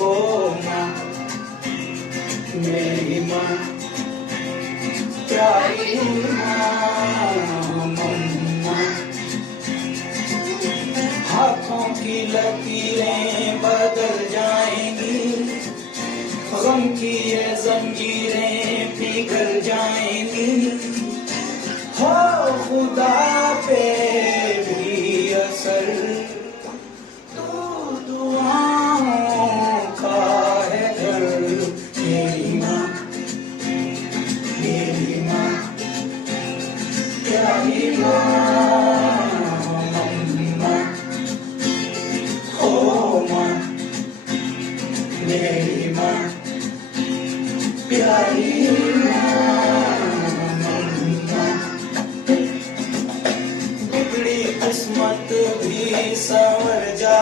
ओ माँ मेरी माँ प्यारी मम्मा। हाथों की लकीरें बदल जाएंगी, गम की ये जंजीरें पिघल जाएंगी। हो खुदा पे भी असर तू दुआओं का है घर। मेरी माँ प्यारी मम्मा। ओ माँ मेरी माँ प्यारी मम्मा। बिगड़ी किस्मत भी संवर जा